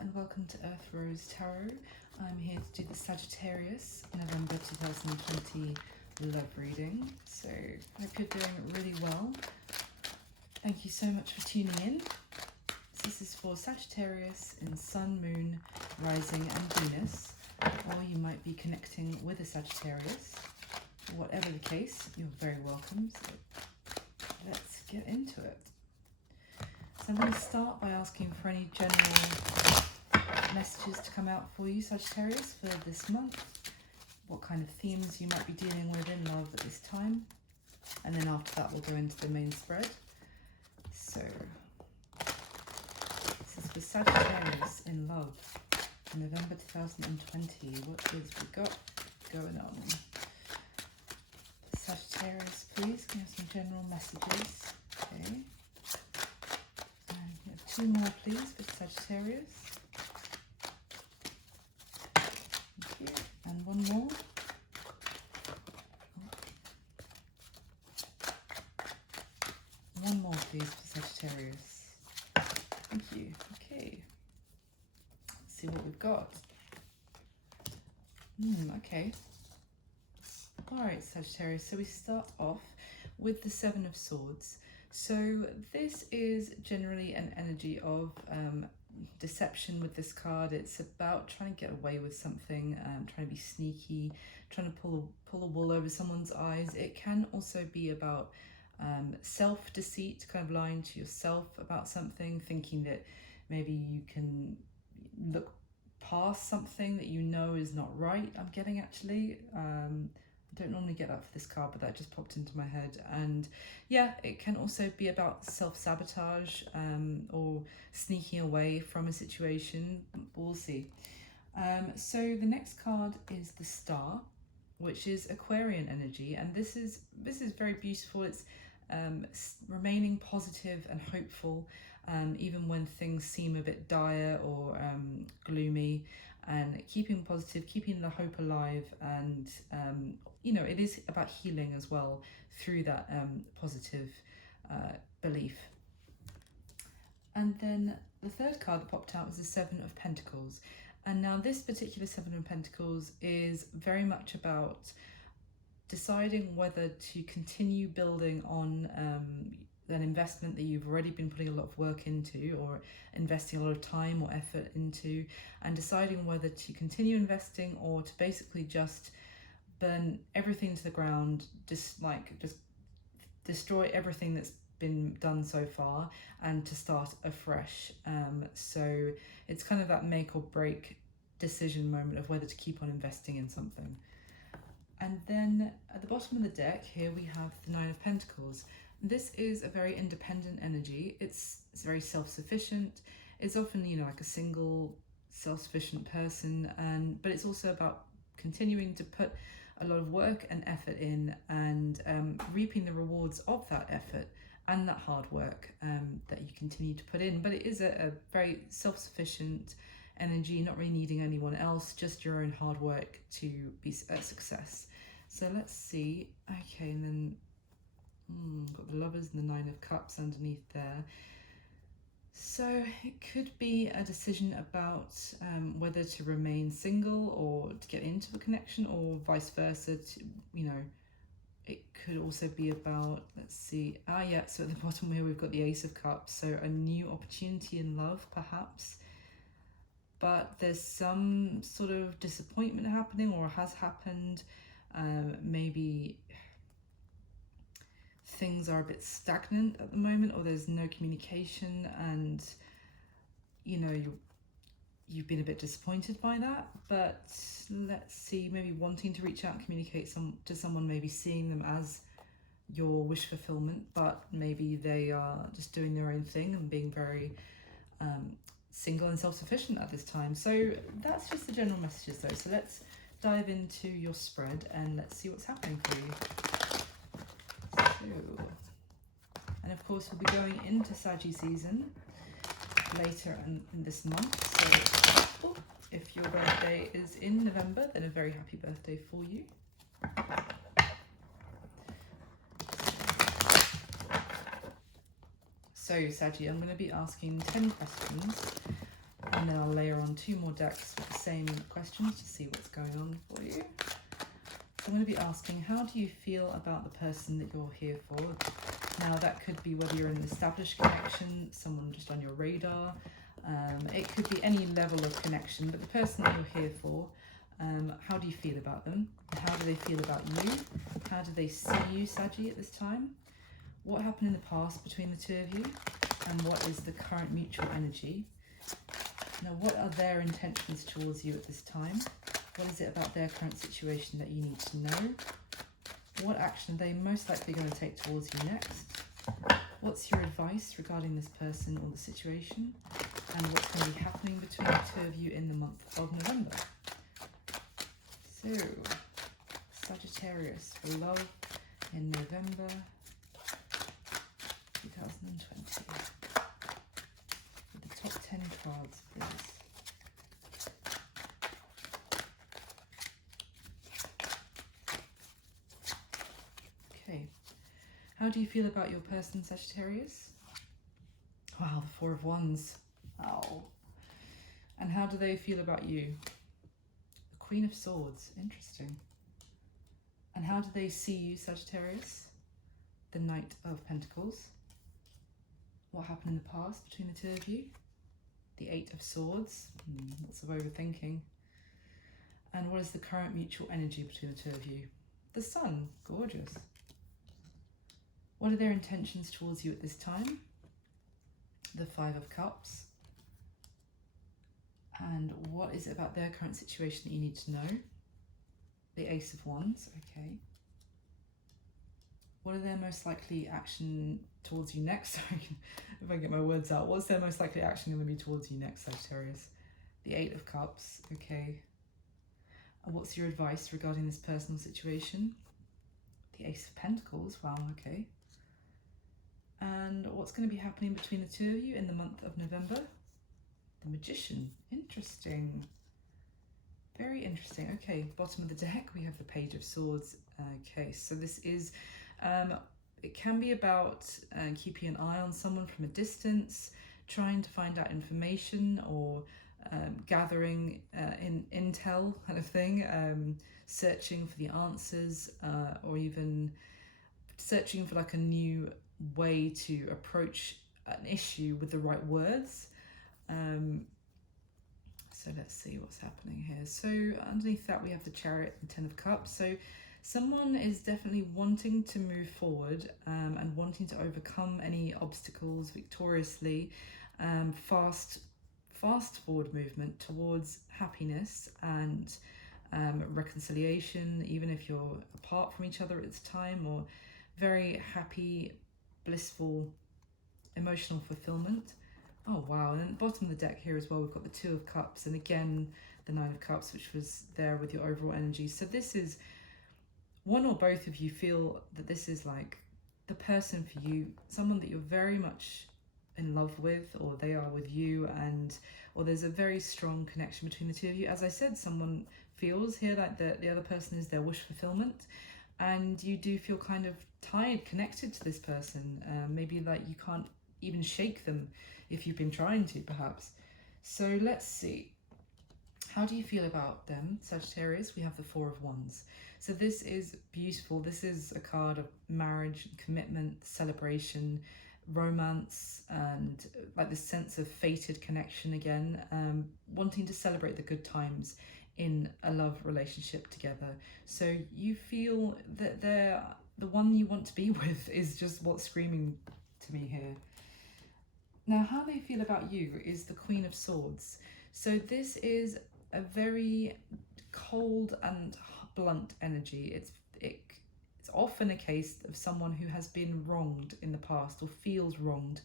and welcome to Earth Rose Tarot. I'm here to do the Sagittarius November 2020 love reading. So I hope you're doing really well. Thank you so much for tuning in. So this is for Sagittarius in Sun, Moon, Rising and Venus, or you might be connecting with a Sagittarius. Whatever the case, you're very welcome. So let's get into it. So I'm going to start by asking for any general messages to come out for you, Sagittarius, for this month. What kind of themes you might be dealing with in love at this time. And then after that, we'll go into the main spread. So, this is for Sagittarius in love in November 2020. What is we got going on? Sagittarius, please give some general messages. Okay. Two more, please, for Sagittarius. Thank you. And one more. One more, please, for Sagittarius. Thank you. Okay. Let's see what we've got. Okay. All right, Sagittarius. So we start off with the Seven of Swords. So this is generally an energy of deception with this card. It's about trying to get away with something, trying to be sneaky, trying to pull the wool over someone's eyes. It can also be about self-deceit, kind of lying to yourself about something, thinking that maybe you can look past something that you know is not right. I'm getting actually. I don't normally get that for this card, but that just popped into my head. And yeah, it can also be about self-sabotage or sneaking away from a situation. We'll see. So the next card is the Star, which is Aquarian energy, and this is very beautiful. It's remaining positive and hopeful, even when things seem a bit dire or gloomy, and keeping positive, keeping the hope alive, and you know, it is about healing as well through that positive belief. And then the third card that popped out was the Seven of Pentacles. And now this particular Seven of Pentacles is very much about deciding whether to continue building on an investment that you've already been putting a lot of work into, or investing a lot of time or effort into, and deciding whether to continue investing or to basically just burn everything to the ground, just destroy everything that's been done so far and to start afresh. So it's kind of that make or break decision moment of whether to keep on investing in something. And then at the bottom of the deck here we have the Nine of Pentacles. This is a very independent energy. It's very self-sufficient. It's often, you know, like a single self-sufficient person, but it's also about continuing to put a lot of work and effort in, and reaping the rewards of that effort and that hard work that you continue to put in. But it is a very self-sufficient energy, not really needing anyone else, just your own hard work to be a success. So let's see. Okay, and then got the Lovers and the Nine of Cups underneath there. So it could be a decision about whether to remain single or to get into a connection, or vice versa. You know, it could also be about, let's see, yeah, so at the bottom here we've got the Ace of Cups, so a new opportunity in love perhaps, but there's some sort of disappointment happening or has happened. Maybe things are a bit stagnant at the moment, or there's no communication, and you know, you've been a bit disappointed by that. But let's see, maybe wanting to reach out and communicate to someone, maybe seeing them as your wish fulfillment, but maybe they are just doing their own thing and being very single and self-sufficient at this time. So that's just the general messages though. So let's dive into your spread and let's see what's happening for you. And of course we'll be going into Saggy season later in this month, so if your birthday is in November, then a very happy birthday for you. So Saggy, I'm going to be asking 10 questions And then I'll layer on 2 more decks with the same questions to see what's going on for you. So I'm going to be asking, how do you feel about the person that you're here for? Now that could be whether you're in an established connection, someone just on your radar. It could be any level of connection, but the person that you're here for, how do you feel about them? How do they feel about you? How do they see you, Saggy, at this time? What happened in the past between the 2 of you? And what is the current mutual energy? Now, what are their intentions towards you at this time? What is it about their current situation that you need to know? What action are they most likely going to take towards you next? What's your advice regarding this person or the situation? And what's going to be happening between the 2 of you in the month of November? So, Sagittarius for love in November 2020. With the top 10 cards, please. Okay. How do you feel about your person, Sagittarius? Wow, the 4 of Wands. Ow. And how do they feel about you? The Queen of Swords. Interesting. And how do they see you, Sagittarius? The Knight of Pentacles. What happened in the past between the 2 of you? The 8 of Swords. Lots of overthinking. And what is the current mutual energy between the 2 of you? The Sun. Gorgeous. What are their intentions towards you at this time? The 5 of Cups. And what is it about their current situation that you need to know? The Ace of Wands. Okay. What are their most likely action towards you next? Sorry, if I get my words out. What's their most likely action going to be towards you next, Sagittarius? The 8 of Cups. Okay. And what's your advice regarding this personal situation? The Ace of Pentacles. Wow, okay. And what's going to be happening between the 2 of you in the month of November? The Magician. Interesting. Very interesting. Okay, bottom of the deck, we have the Page of Swords. Okay, so this is, it can be about keeping an eye on someone from a distance, trying to find out information, or gathering intel kind of thing, searching for the answers, or even searching for like a new way to approach an issue with the right words. So let's see what's happening here. So underneath that we have the Chariot and 10 of Cups. So someone is definitely wanting to move forward and wanting to overcome any obstacles victoriously. Fast forward movement towards happiness and reconciliation, even if you're apart from each other at this time, or very happy, blissful, emotional fulfillment. Oh wow, and then bottom of the deck here as well, we've got the 2 of Cups, and again the 9 of Cups, which was there with your overall energy. So this is, one or both of you feel that this is like the person for you, someone that you're very much in love with, or they are with you, and or there's a very strong connection between the 2 of you. As I said, someone feels here like the other person is their wish fulfillment, and you do feel kind of tied, connected to this person. Maybe like you can't even shake them if you've been trying to, perhaps. So let's see. How do you feel about them, Sagittarius? We have the 4 of Wands. So this is beautiful. This is a card of marriage, commitment, celebration, romance, and like this sense of fated connection again, wanting to celebrate the good times in a love relationship together. So you feel that they're the one you want to be with is just what's screaming to me here. Now, how they feel about you is the Queen of Swords. So this is a very cold and blunt energy. It's often a case of someone who has been wronged in the past or feels wronged,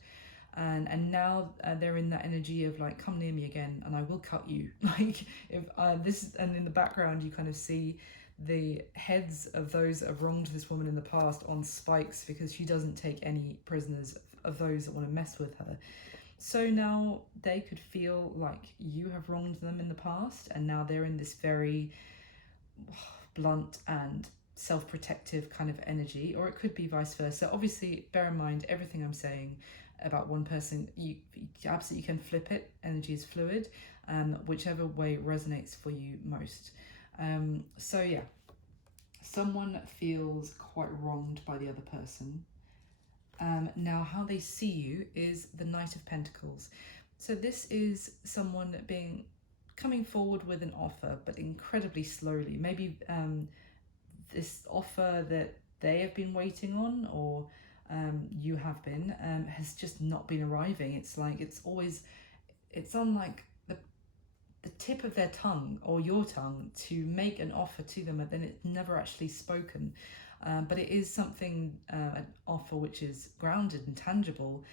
and now they're in that energy of like, come near me again and I will cut you. Like if this, and in the background you kind of see the heads of those that have wronged this woman in the past on spikes, because she doesn't take any prisoners of those that want to mess with her. So now they could feel like you have wronged them in the past, and now they're in this very blunt and self-protective kind of energy, or it could be vice versa. Obviously, bear in mind everything I'm saying about one person. You absolutely can flip it. Energy is fluid, whichever way resonates for you most. So yeah, someone feels quite wronged by the other person. Now, how they see you is the Knight of Pentacles. So this is someone coming forward with an offer, but incredibly slowly. Maybe this offer that they have been waiting on, or you have been, has just not been arriving. It's like it's on like the tip of their tongue or your tongue to make an offer to them, and then it's never actually spoken. But it is something, an offer which is grounded and tangible,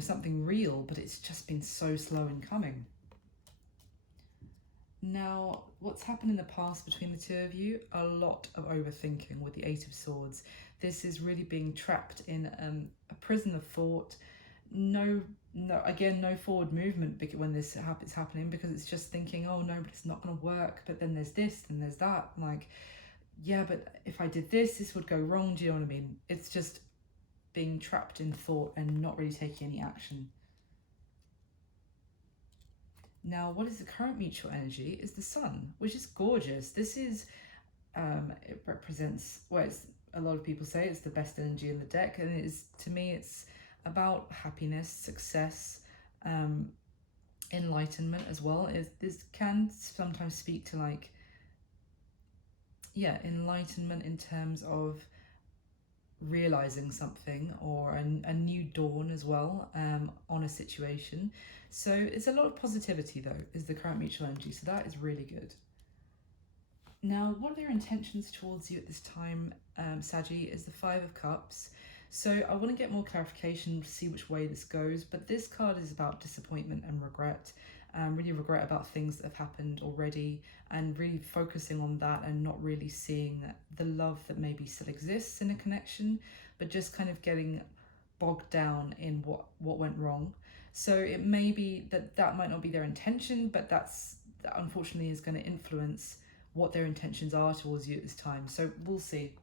something real, but it's just been so slow in coming. Now, what's happened in the past between the two of you? A lot of overthinking with the Eight of Swords. This is really being trapped in a prison of thought. No forward movement when this is happening, because it's just thinking, oh no, but it's not going to work. But then there's this, and there's that. Like, yeah, but if I did this would go wrong. Do you know what I mean? It's just being trapped in thought and not really taking any action. Now, what is the current mutual energy is the Sun, which is gorgeous. This is, it represents, a lot of people say it's the best energy in the deck, and it is, to me, it's about happiness, success, enlightenment as well. This can sometimes speak to like, enlightenment in terms of realizing something, or a new dawn as well, on a situation. So it's a lot of positivity though, is the current mutual energy, so that is really good. Now, what are their intentions towards you at this time, Saggy, is the Five of Cups. So I want to get more clarification to see which way this goes, but this card is about disappointment and regret. Really regret about things that have happened already, and really focusing on that and not really seeing the love that maybe still exists in a connection, but just kind of getting bogged down in what went wrong. So it may be that might not be their intention, but that unfortunately is going to influence what their intentions are towards you at this time. So we'll see.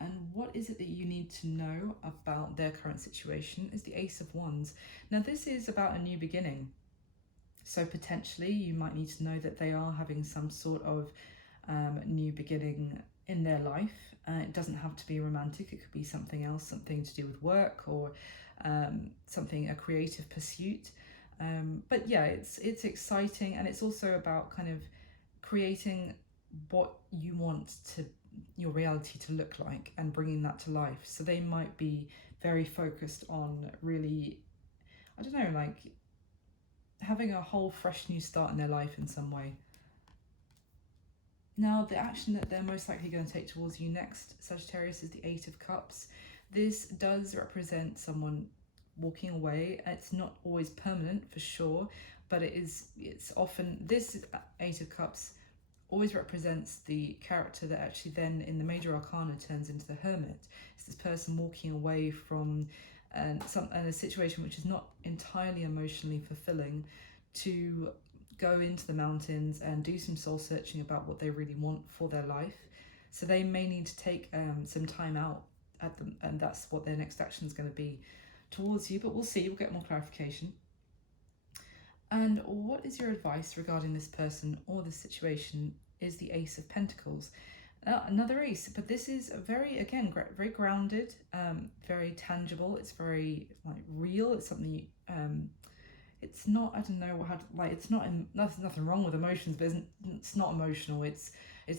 And what is it that you need to know about their current situation is the Ace of Wands. Now, this is about a new beginning. So potentially you might need to know that they are having some sort of new beginning in their life. It doesn't have to be romantic. It could be something else, something to do with work, or a creative pursuit. But yeah, it's exciting, and it's also about kind of creating what you want your reality to look like and bringing that to life. So they might be very focused on really, I don't know, like having a whole fresh new start in their life in some way. Now, the action that they're most likely going to take towards you next, Sagittarius, is the Eight of Cups. This does represent someone walking away. It's not always permanent, for sure, but it's often, this Eight of Cups always represents the character that actually then in the Major Arcana turns into the Hermit. It's this person walking away from a situation which is not entirely emotionally fulfilling, to go into the mountains and do some soul searching about what they really want for their life. So they may need to take some time out and that's what their next action is going to be towards you, but we'll see, we'll get more clarification. And what is your advice regarding this person or this situation is the Ace of Pentacles. Another ace, but this is very grounded, very tangible. It's very like real. It's something it's not, I don't know how to, it's not, there's nothing wrong with emotions, but it's not emotional. It's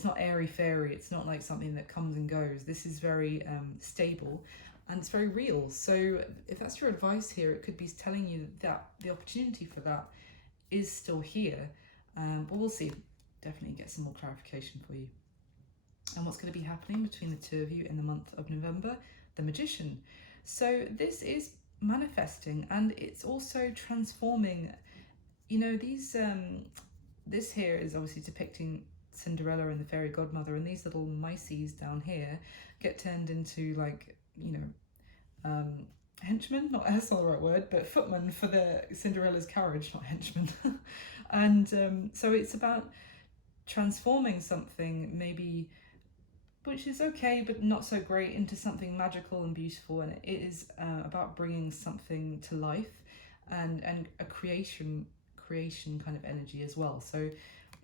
not airy fairy. It's not like something that comes and goes. This is very stable, and it's very real. So if that's your advice here, it could be telling you that the opportunity for that is still here, but we'll see. Definitely get some more clarification for you. And what's going to be happening between the two of you in the month of November? The Magician. So this is manifesting, and it's also transforming. These this here is obviously depicting Cinderella and the fairy godmother, and these little mices down here get turned into like henchmen, that's not the right word, but footmen for the Cinderella's carriage, not henchmen. And so it's about transforming something, maybe which is okay but not so great, into something magical and beautiful, and it is about bringing something to life, and a creation kind of energy as well. So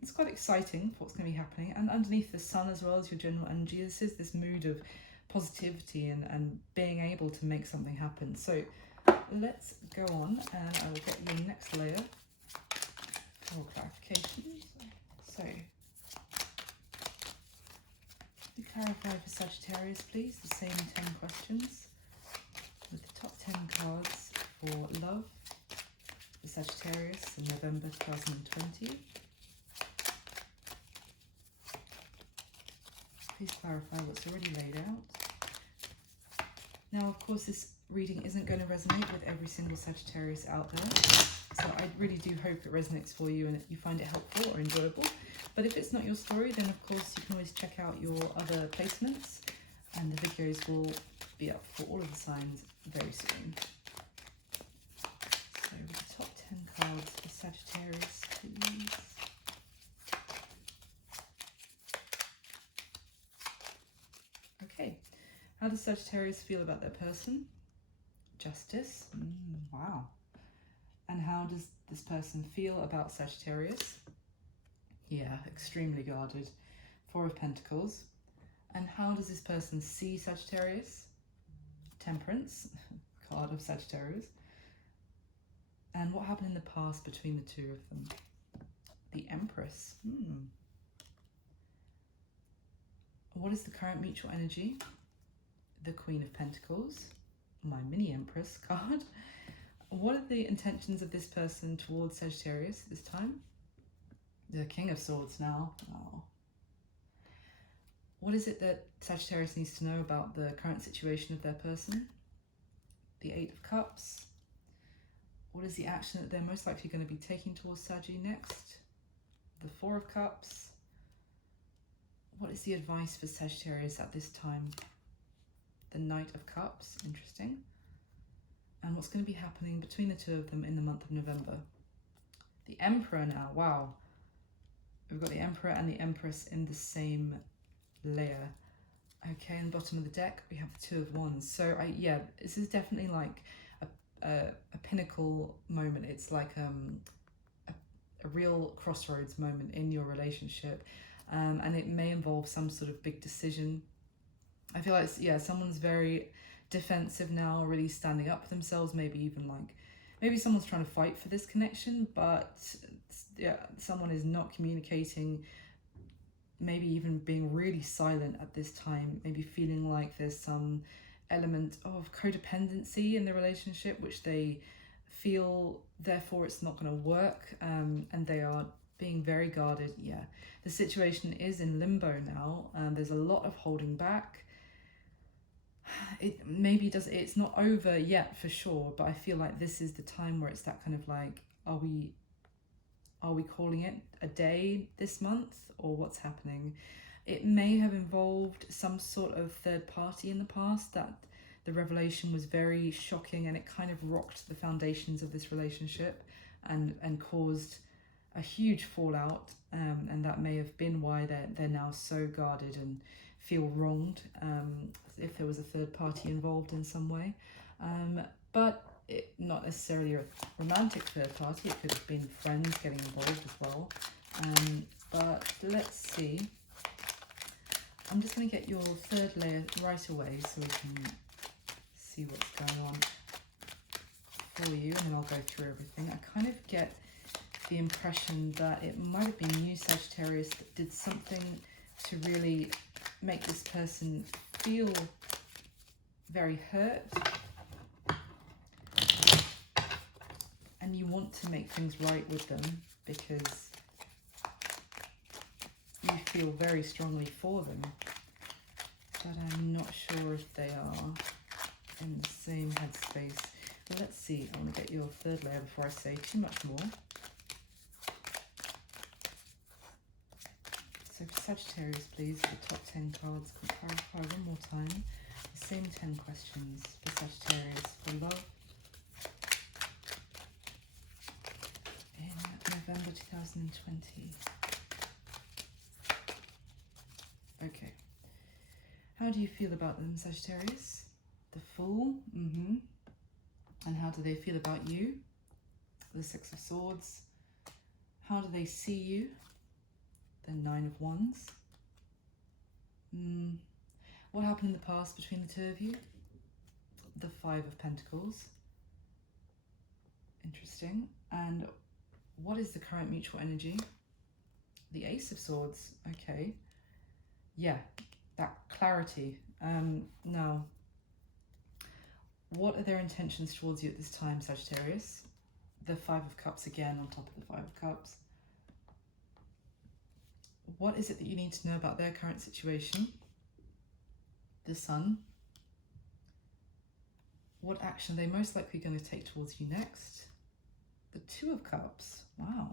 it's quite exciting for what's going to be happening. And underneath the sun as well as your general energy, this is this mood of positivity and being able to make something happen. So let's go on, and I will get your next layer for clarification. So to clarify for Sagittarius, please, the same 10 questions with the top 10 cards for love for Sagittarius in November 2020. Please clarify what's already laid out. Now, of course, this reading isn't going to resonate with every single Sagittarius out there, so I really do hope it resonates for you and you find it helpful or enjoyable. But if it's not your story, then of course you can always check out your other placements, and the videos will be up for all of the signs very soon. So with the top 10 cards for Sagittarius, please. Okay, how does Sagittarius feel about their person? Justice. Wow. And how does this person feel about Sagittarius? Yeah, extremely guarded. 4 of Pentacles. And how does this person see Sagittarius? Temperance, card of Sagittarius. And what happened in the past between the two of them? The Empress. What is the current mutual energy? The Queen of Pentacles, my mini Empress card. What are the intentions of this person towards Sagittarius this time? The King of Swords now. Oh. What is it that Sagittarius needs to know about the current situation of their person? The 8 of Cups. What is the action that they're most likely going to be taking towards Saggy next? The 4 of Cups. What is the advice for Sagittarius at this time? The Knight of Cups. Interesting. And what's going to be happening between the two of them in the month of November? The Emperor now. Wow. We've got the Emperor and the Empress in the same layer. Okay, on the bottom of the deck we have the 2 of Wands. So yeah, this is definitely like a pinnacle moment. It's like a real crossroads moment in your relationship, and it may involve some sort of big decision. I feel like someone's very defensive now, really standing up for themselves. Maybe someone's trying to fight for this connection, but yeah, someone is not communicating, maybe even being really silent at this time, maybe feeling like there's some element of codependency in the relationship, which they feel therefore it's not going to work, and they are being very guarded. Yeah, the situation is in limbo now. There's a lot of holding back. It's not over yet for sure, but I feel like this is the time where it's that kind of like, are we calling it a day this month, or what's happening? It may have involved some sort of third party in the past, that the revelation was very shocking and it kind of rocked the foundations of this relationship and caused a huge fallout, and that may have been why they're now so guarded and feel wronged, if there was a third party involved in some way, but not necessarily a romantic third party. It could have been friends getting involved as well, but let's see. I'm just going to get your 3rd layer right away so we can see what's going on for you, and then I'll go through everything. I kind of get the impression that it might have been you, Sagittarius, that did something to really make this person feel very hurt, and you want to make things right with them because you feel very strongly for them, but I'm not sure if they are in the same headspace. Well, let's see. I want to get your 3rd layer before I say too much more. So for Sagittarius, please, the top 10 cards, can clarify one more time the same 10 questions for Sagittarius for love in November 2020. Okay. How do you feel about them, Sagittarius? The Fool. And how do they feel about you? The Six of Swords. How do they see you? The Nine of Wands. What happened in the past between the two of you? The Five of Pentacles. Interesting. And what is the current mutual energy? The Ace of Swords. Okay. Yeah, that clarity. Now, what are their intentions towards you at this time, Sagittarius? The Five of Cups again on top of the Five of Cups. What is it that you need to know about their current situation? The Sun. What action are they most likely going to take towards you next? The Two of Cups. Wow.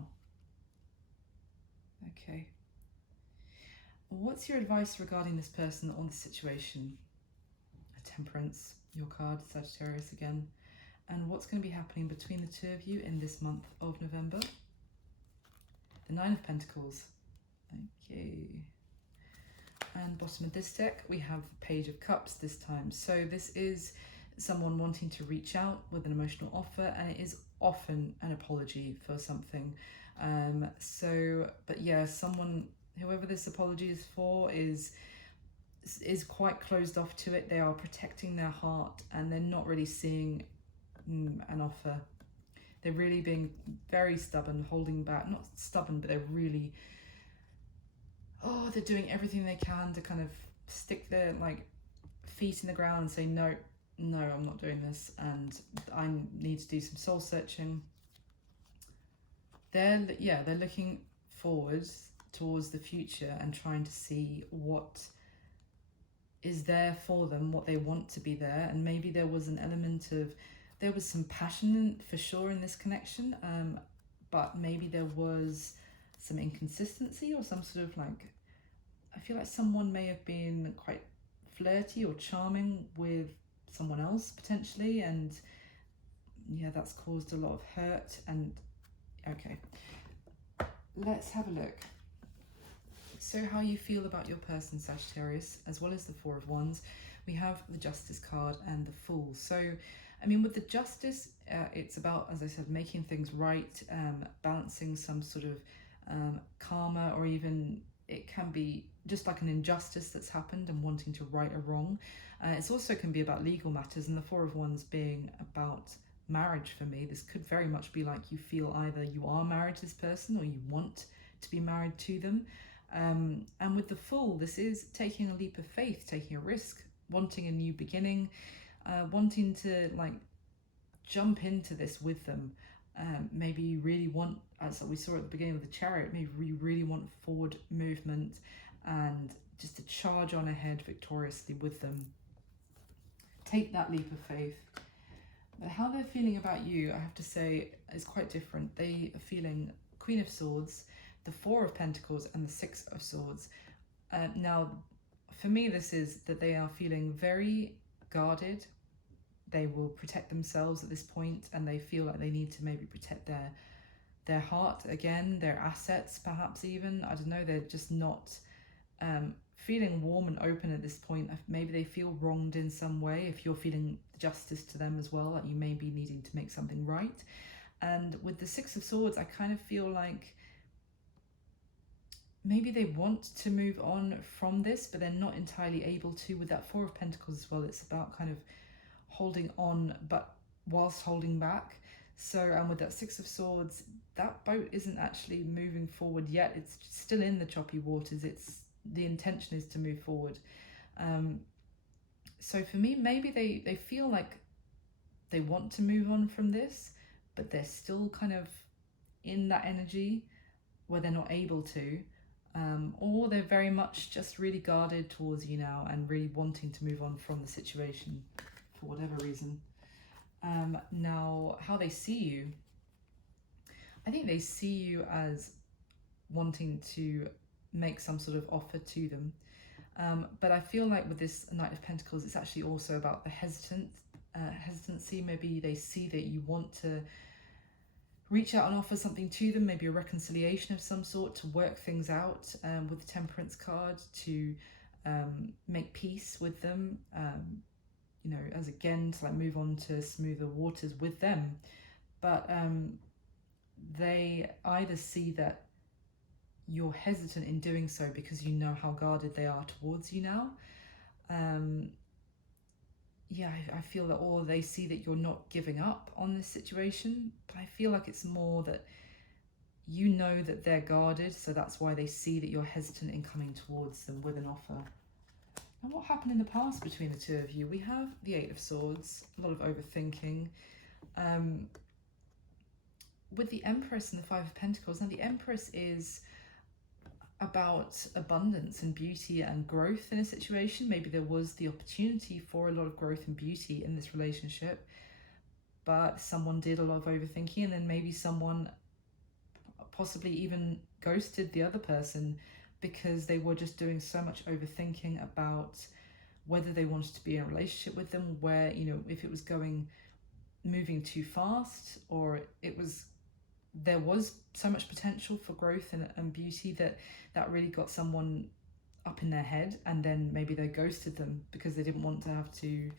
Okay. What's your advice regarding this person or the situation? A Temperance, your card, Sagittarius again. And what's going to be happening between the two of you in this month of November? The Nine of Pentacles. Okay. And bottom of this deck, we have the Page of Cups this time. So this is someone wanting to reach out with an emotional offer, and it is often an apology for something. But yeah, whoever this apology is for is quite closed off to it. They are protecting their heart and they're not really seeing an offer. They're really being very stubborn, holding back. Not stubborn, but they're really, they're doing everything they can to kind of stick their feet in the ground and say, no, I'm not doing this, and I need to do some soul searching. They're looking forward towards the future and trying to see what is there for them, what they want to be there. And maybe there was some passion for sure in this connection, but maybe there was some inconsistency or some sort of I feel like someone may have been quite flirty or charming with someone else potentially, and yeah, that's caused a lot of hurt. And okay, let's have a look. So how you feel about your person, Sagittarius, as well as the Four of Wands. We have the Justice card and the Fool. So I mean, with the Justice, it's about, as I said, making things right, balancing some sort of karma, or even it can be just like an injustice that's happened and wanting to right a wrong. It also can be about legal matters, and the Four of Wands being about marriage for me. This could very much be like you feel either you are married to this person or you want to be married to them. And with the Fool, this is taking a leap of faith, taking a risk, wanting a new beginning, wanting to jump into this with them. Maybe you really want, as we saw at the beginning of the Chariot, maybe you really want forward movement and just to charge on ahead victoriously with them. Take that leap of faith. But how they're feeling about you, I have to say, is quite different. They are feeling Queen of Swords, the Four of Pentacles, and the Six of Swords. Now, for me, this is that they are feeling very guarded. They will protect themselves at this point, and they feel like they need to maybe protect their heart again, their assets perhaps even. I don't know, they're just not feeling warm and open at this point. Maybe they feel wronged in some way. If you're feeling justice to them as well, like you may be needing to make something right. And with the Six of Swords, I kind of feel like maybe they want to move on from this, but they're not entirely able to. With that Four of Pentacles as well, it's about kind of holding on, but whilst holding back. So, and with that Six of Swords, that boat isn't actually moving forward yet. It's still in the choppy waters. The intention is to move forward. So for me, maybe they feel like they want to move on from this, but they're still kind of in that energy where they're not able to. Or they're very much just really guarded towards you now and really wanting to move on from the situation for whatever reason. Now, how they see you, I think they see you as wanting to make some sort of offer to them. But I feel like with this Knight of Pentacles, it's actually also about the hesitancy. Maybe they see that you want to reach out and offer something to them, maybe a reconciliation of some sort, to work things out with the Temperance card, to make peace with them, you know, as again to like move on to smoother waters with them. But they either see that you're hesitant in doing so because you know how guarded they are towards you now. Yeah, I feel that, or they see that you're not giving up on this situation. But I feel like it's more that you know that they're guarded, so that's why they see that you're hesitant in coming towards them with an offer. And what happened in the past between the two of you? We have the Eight of Swords, a lot of overthinking. With the Empress and the Five of Pentacles, now the Empress is about abundance and beauty and growth in a situation. Maybe there was the opportunity for a lot of growth and beauty in this relationship, but someone did a lot of overthinking, and then maybe someone possibly even ghosted the other person because they were just doing so much overthinking about whether they wanted to be in a relationship with them, where, you know, if it was moving too fast, or there was so much potential for growth and beauty that really got someone up in their head, and then maybe they ghosted them because they didn't want to have to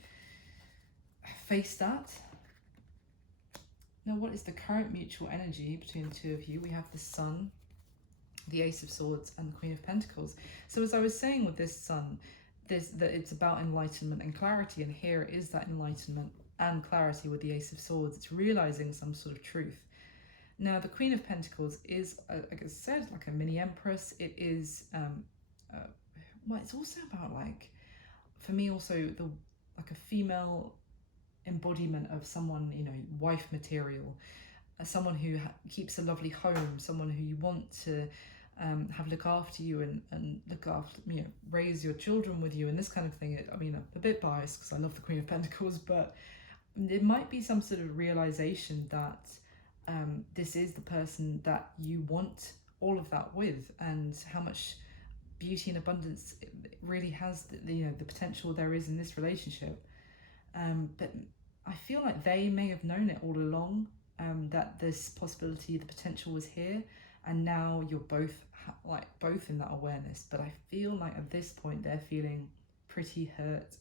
face that. Now, what is the current mutual energy between the two of you? We have the Sun, the Ace of Swords, and the Queen of Pentacles. So as I was saying with this Sun, that it's about enlightenment and clarity, and here is that enlightenment and clarity with the Ace of Swords. It's realizing some sort of truth. Now, the Queen of Pentacles is, like I said, like a mini Empress. It is, well, it's also about, like, for me, also like a female embodiment of someone, you know, wife material, someone who keeps a lovely home, someone who you want to have look after you and look after, you know, raise your children with you and this kind of thing. I mean, I'm a bit biased because I love the Queen of Pentacles, but it might be some sort of realization that this is the person that you want all of that with, and how much beauty and abundance it really has, you know, the potential there is in this relationship. But I feel like they may have known it all along, that this possibility, the potential was here, and now you're both in that awareness. But I feel like at this point they're feeling pretty hurt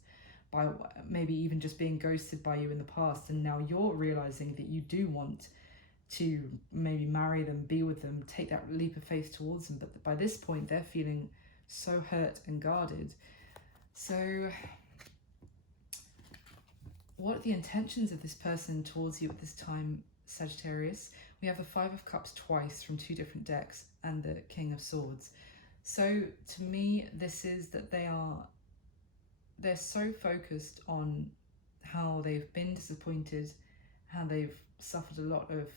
by maybe even just being ghosted by you in the past, and now you're realizing that you do want to maybe marry them, be with them, take that leap of faith towards them. But by this point they're feeling so hurt and guarded. So what are the intentions of this person towards you at this time, Sagittarius? We have the Five of Cups twice from two different decks, and the King of Swords. So to me, this is that they're so focused on how they've been disappointed, how they've suffered a lot of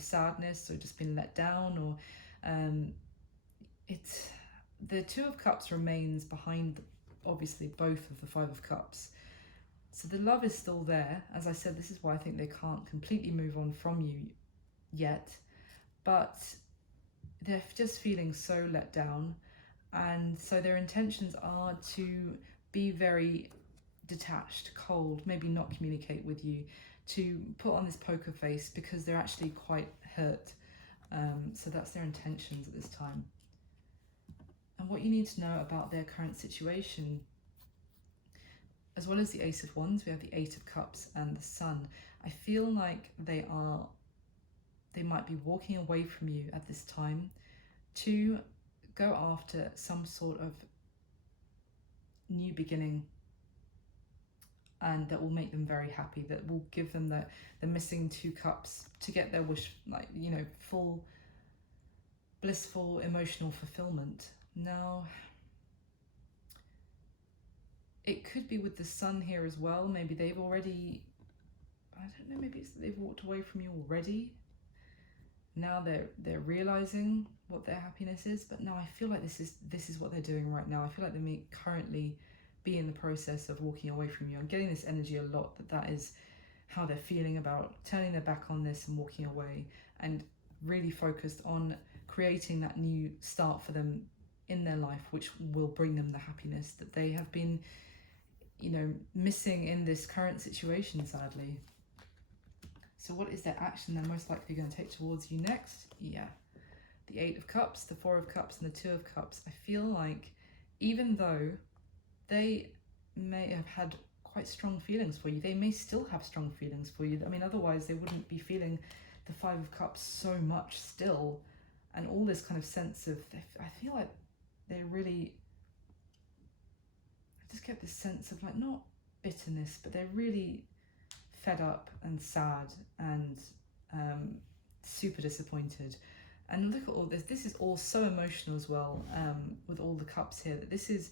sadness, or just been let down, or it's the Two of Cups remains behind, obviously, both of the Five of Cups. So the love is still there. As I said, this is why I think they can't completely move on from you yet, but they're just feeling so let down, and so their intentions are to be very detached, cold, maybe not communicate with you, to put on this poker face because they're actually quite hurt. So that's their intentions at this time. And what you need to know about their current situation, as well as the Ace of Wands, we have the Eight of Cups and the Sun. I feel like they might be walking away from you at this time to go after some sort of new beginning, and that will make them very happy, that will give them the missing two cups to get their wish, like, you know, full blissful emotional fulfillment. Now, it could be with the Sun here as well. Maybe they've already, I don't know, maybe it's that they've walked away from you already. Now they're realizing what their happiness is. But no, I feel like this is what they're doing right now. I feel like they may currently be in the process of walking away from you. I'm getting this energy a lot, that is how they're feeling about turning their back on this and walking away, and really focused on creating that new start for them in their life, which will bring them the happiness that they have been, you know, missing in this current situation, sadly. So what is their action they're most likely going to take towards you next? Yeah, the Eight of Cups, the Four of Cups, and the Two of Cups. I feel like even though they may have had quite strong feelings for you, they may still have strong feelings for you. I mean, otherwise they wouldn't be feeling the Five of Cups so much still, and all this kind of sense of, I feel like they really, I just get this sense of like, not bitterness, but they're really fed up and sad and super disappointed. And look at all this. This is all so emotional as well, with all the cups here, that this is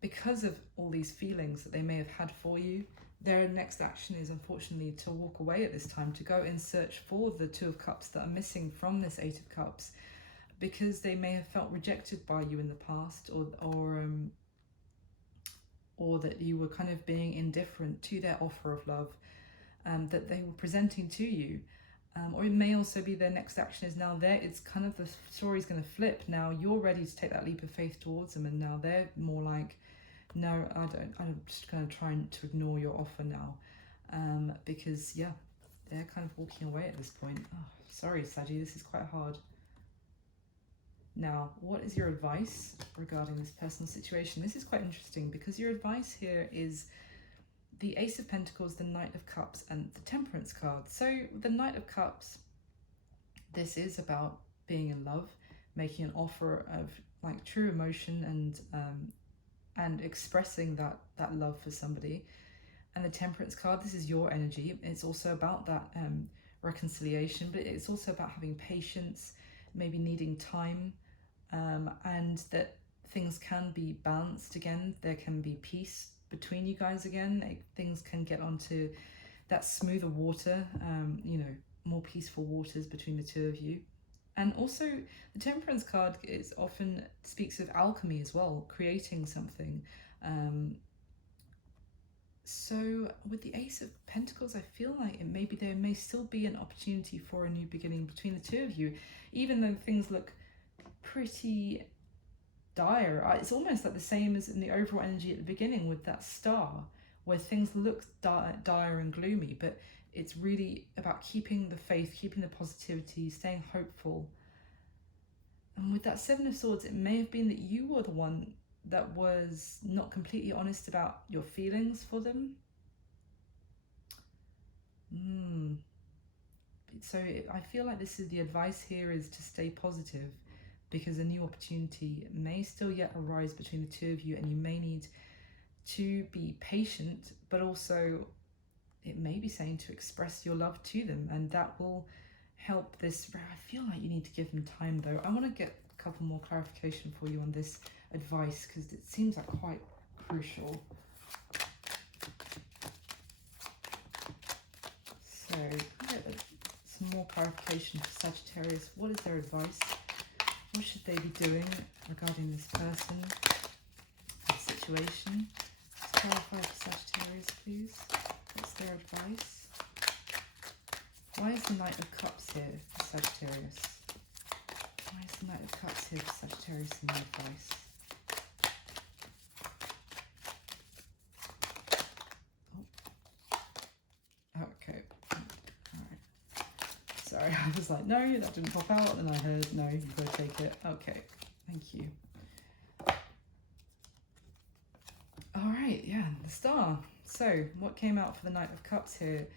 because of all these feelings that they may have had for you. Their next action is unfortunately to walk away at this time, to go in search for the Two of Cups that are missing from this Eight of Cups, because they may have felt rejected by you in the past, or that you were kind of being indifferent to their offer of love that they were presenting to you. Or it may also be their next action is now there. It's kind of, the story's going to flip. Now you're ready to take that leap of faith towards them, and now they're more like, no, I'm just going to try to ignore your offer now. Because, yeah, they're kind of walking away at this point. Oh, sorry, Saggy, this is quite hard. Now, what is your advice regarding this personal situation? This is quite interesting, because your advice here is the Ace of Pentacles, the Knight of Cups, and the Temperance card. So the Knight of Cups, this is about being in love, making an offer of like true emotion and expressing that love for somebody. And the Temperance card, this is your energy. It's also about that reconciliation, but it's also about having patience, maybe needing time, and that things can be balanced again. There can be peace between you guys again. Things can get onto that smoother water, you know, more peaceful waters between the two of you. And also the Temperance card is often speaks of alchemy as well, creating something. So with the Ace of Pentacles, I feel like there may still be an opportunity for a new beginning between the two of you, even though things look pretty dire. It's almost like the same as in the overall energy at the beginning with that star, where things look dire and gloomy, but it's really about keeping the faith, keeping the positivity, staying hopeful. And with that Seven of Swords, it may have been that you were the one that was not completely honest about your feelings for them. So I feel like this is the advice here, is to stay positive, because a new opportunity may still yet arise between the two of you, and you may need to be patient, but also it may be saying to express your love to them, and that will help this. I feel like you need to give them time though. I want to get a couple more clarification for you on this advice, because it seems like quite crucial. So get some more clarification for Sagittarius. What is their advice? What should they be doing regarding this person, this situation? Just clarify for Sagittarius, please. What's their advice? Why is the Knight of Cups here for Sagittarius? Why is the Knight of Cups here for Sagittarius in your advice? Oh. Okay. Alright. Sorry, I was like, no, that didn't pop out, and I heard, no, you've got to take it. Okay, thank you. Alright, yeah, the Star. So, what came out for the Knight of Cups here?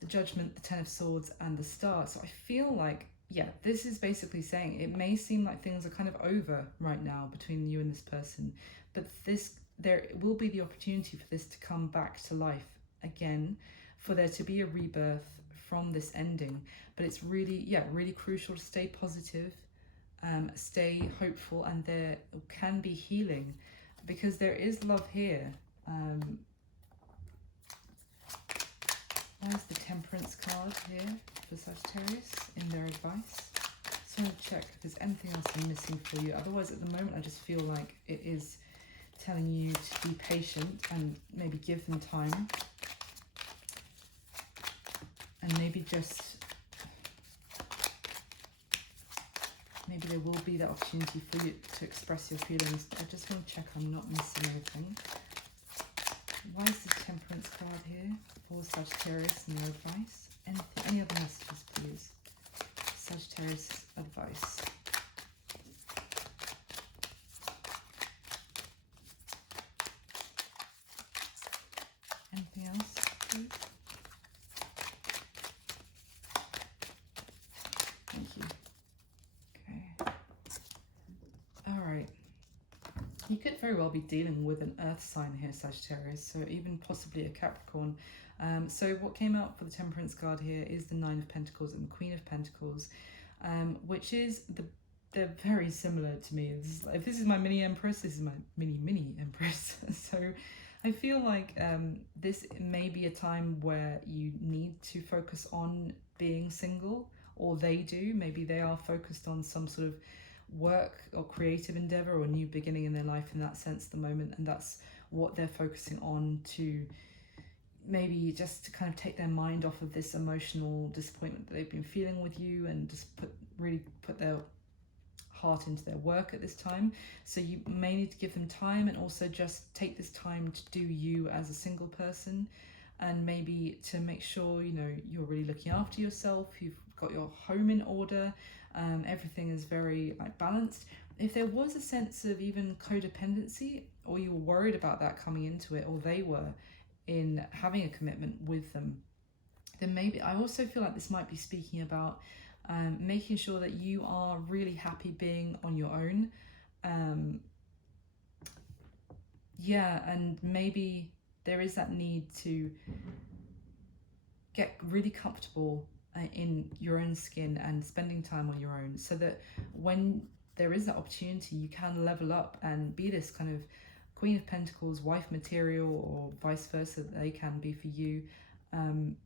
The Judgment, the Ten of Swords, and the Star. So I feel like, yeah, this is basically saying it may seem like things are kind of over right now between you and this person, but there will be the opportunity for this to come back to life again, for there to be a rebirth from this ending. But it's really, yeah, really crucial to stay positive, stay hopeful, and there can be healing, because there is love here. Why is the Temperance card here for Sagittarius in their advice? Just want to check if there's anything else I'm missing for you. Otherwise, at the moment, I just feel like it is telling you to be patient and maybe give them time. And maybe there will be that opportunity for you to express your feelings. I just want to check I'm not missing anything. Why is the Temperance card here for Sagittarius and their advice? Any other messages, please? Sagittarius advice. You could very well be dealing with an earth sign here, Sagittarius, so even possibly a Capricorn. So what came out for the Temperance card here is the Nine of Pentacles and the Queen of Pentacles, which is they're very similar to me. If this is my mini Empress, this is my mini Empress. So I feel like this may be a time where you need to focus on being single, or they do. Maybe they are focused on some sort of work or creative endeavor or new beginning in their life in that sense at the moment, and that's what they're focusing on, to maybe just to kind of take their mind off of this emotional disappointment that they've been feeling with you, and just really put their heart into their work at this time. So you may need to give them time, and also just take this time to do you as a single person, and maybe to make sure, you know, you're really looking after yourself, you've got your home in order, everything is very balanced. If there was a sense of even codependency, or you were worried about that coming into it, or they were in having a commitment with them, then maybe I also feel like this might be speaking about making sure that you are really happy being on your own. And maybe there is that need to get really comfortable in your own skin and spending time on your own, so that when there is that opportunity, you can level up and be this kind of Queen of Pentacles, wife material, or vice versa, that they can be for you. And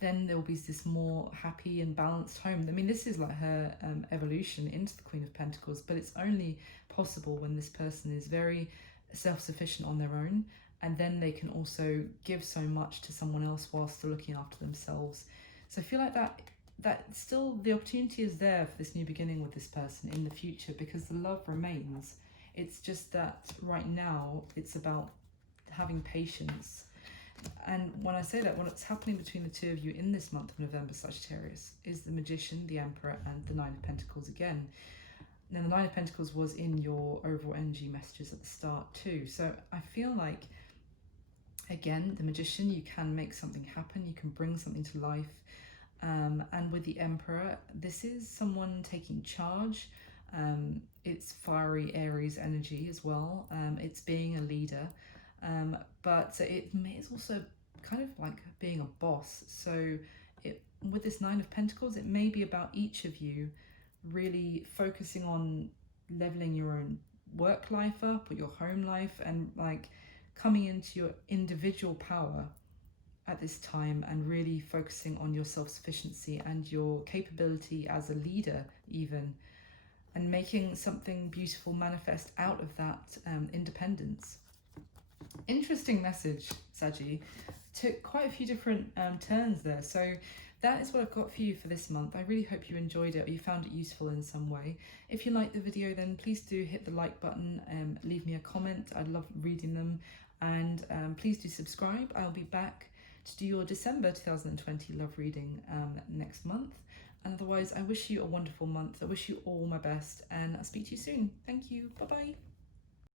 then there will be this more happy and balanced home. I mean, this is like her evolution into the Queen of Pentacles, but it's only possible when this person is very self-sufficient on their own, and then they can also give so much to someone else while still looking after themselves. So I feel like that still the opportunity is there for this new beginning with this person in the future, because the love remains. It's just that right now it's about having patience. And when I say that, what's happening between the two of you in this month of November, Sagittarius, is the Magician, the Emperor, and the Nine of Pentacles again. Now, the Nine of Pentacles was in your overall energy messages at the start too. So I feel like, again, the Magician, you can make something happen, you can bring something to life. And with the Emperor, this is someone taking charge. It's fiery Aries energy as well. It's being a leader. But it is also kind of like being a boss. So with this Nine of Pentacles, it may be about each of you really focusing on leveling your own work life up, or your home life, and like coming into your individual power at this time, and really focusing on your self-sufficiency and your capability as a leader even, and making something beautiful manifest out of that independence. Interesting message, Saggy. Took quite a few different turns there. So that is what I've got for you for this month. I really hope you enjoyed it, or you found it useful in some way. If you liked the video, then please do hit the like button and leave me a comment. I love reading them. And please do subscribe. I'll be back to do your December 2020 love reading next month. And otherwise, I wish you a wonderful month. I wish you all my best, and I'll speak to you soon. Thank you. Bye-bye.